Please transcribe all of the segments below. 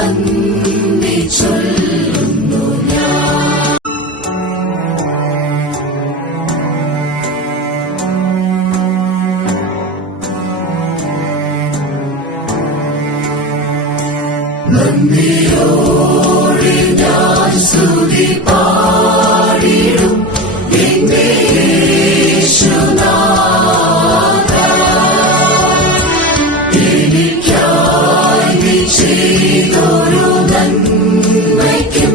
നന്ദി ചൊല്ലുന്നു ഞാൻ. നന്ദിയോടെ ഞാൻ സ്തുതി പാടിടും എന്റെ യേശുനാഥ. എനിക്കായി നീ ചെയ്തൊരു നന്മയ്ക്കും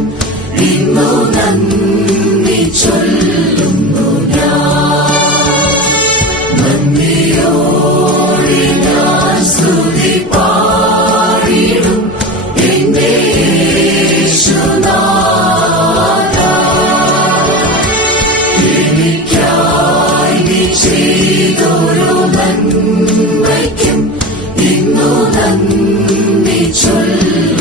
ഇന്നു നന്ദി ചൊല്ലുന്നു ഞാൻ. നന്ദിയോടെ ഞാൻ സ്തുതി പാടിടും എന്റെ യേശുനാഥ. എനിക്കായി നീ ചെയ്തൊരു നന്മയ്ക്കും ഇന്നു നന്ദി ചൊല്ലുന്നു.